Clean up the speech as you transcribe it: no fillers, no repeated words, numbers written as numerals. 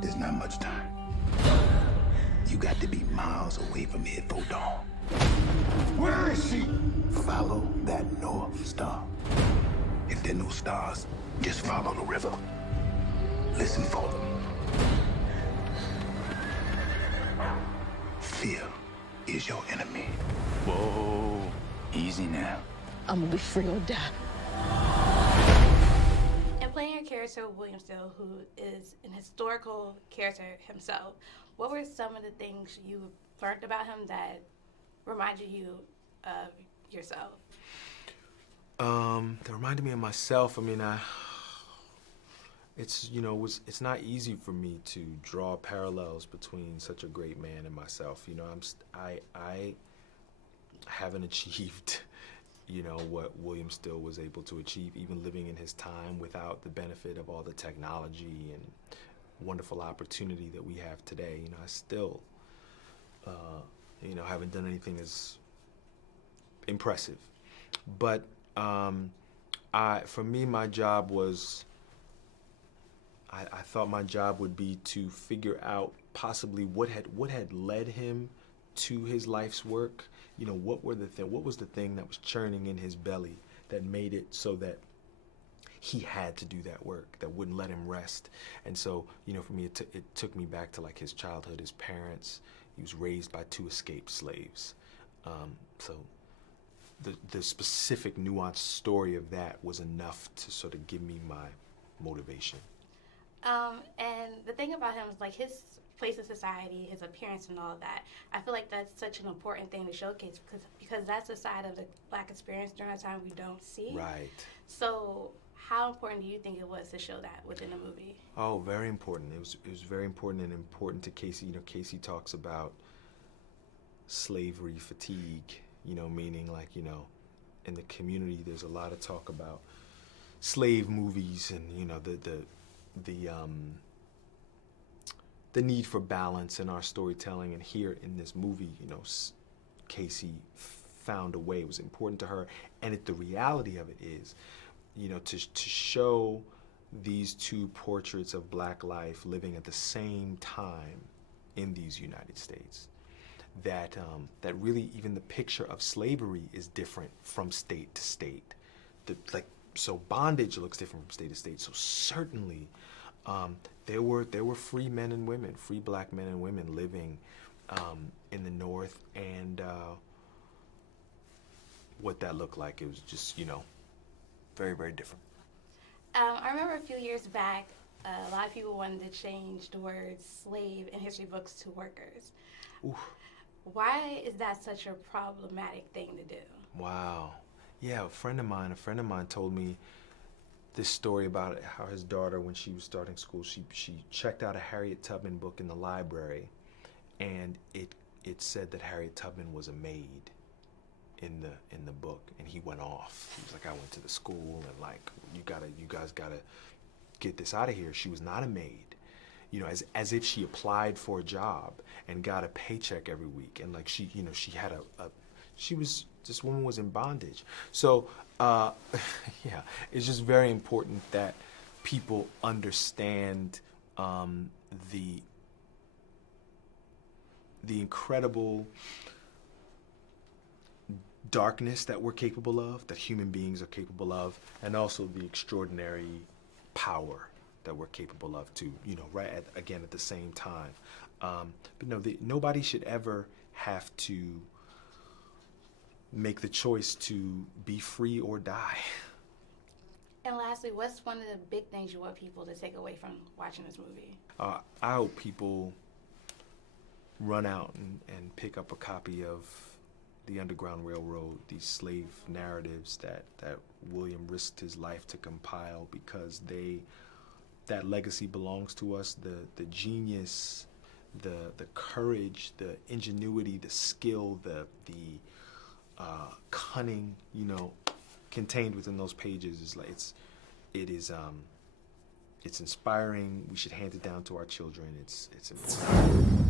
There's not much time. You got to be miles away from here for dawn. Where is she? Follow that North Star. If there are no stars, just follow the river. Listen for them. Fear is your enemy. Whoa, easy now. I'm gonna be free or die. And playing your character, William Still, who is an historical character himself, what were some of the things you learned about him that reminded you of yourself? That reminded me of myself. I mean, it's not easy for me to draw parallels between such a great man and myself. You know, I haven't achieved, what William Still was able to achieve, even living in his time without the benefit of all the technology and wonderful opportunity that we have today. You know, I still, haven't done anything as impressive. But for me, my job was, I thought my job would be to figure out possibly what had led him to his life's work. You know, what was the thing that was churning in his belly that made it so that he had to do that work, that wouldn't let him rest. And so, for me, it took me back to like his childhood, his parents. He was raised by 2 escaped slaves. So the specific nuanced story of that was enough to sort of give me my motivation. And the thing about him is like his place in society, his appearance and all of that. I feel like that's such an important thing to showcase because that's a side of the Black experience during a time we don't see. Right. So how important do you think it was to show that within the movie? Oh, very important. It was very important, and important to Casey. Casey talks about slavery fatigue, meaning like, in the community there's a lot of talk about slave movies and, the need for balance in our storytelling. And here in this movie, Casey found a way. It was important to her. And the reality of it is, to show these 2 portraits of Black life living at the same time in these United States, that really even the picture of slavery is different from state to state. So bondage looks different from state to state. So certainly there were free men and women, free Black men and women living in the North, and what that looked like, it was just, very, very different. I remember a few years back, a lot of people wanted to change the word slave in history books to workers. Oof. Why is that such a problematic thing to do? Wow. Yeah, a friend of mine told me this story about how his daughter, when she was starting school, she checked out a Harriet Tubman book in the library, and it said that Harriet Tubman was a maid in the book, and he went off. He was like, I went to the school, and like, you guys gotta get this out of here. She was not a maid. As if she applied for a job and got a paycheck every week, and like she had this woman was in bondage. So, yeah, it's just very important that people understand the incredible darkness that we're capable of, that human beings are capable of, and also the extraordinary power that we're capable of too, right at the same time. But no, nobody should ever have to make the choice to be free or die. And lastly, what's one of the big things you want people to take away from watching this movie? I hope people run out and pick up a copy of The Underground Railroad, these slave narratives that William risked his life to compile, because that legacy belongs to us. The genius, the courage, the ingenuity, the skill, the cunning, contained within those pages is like it's inspiring. We should hand it down to our children. It's important.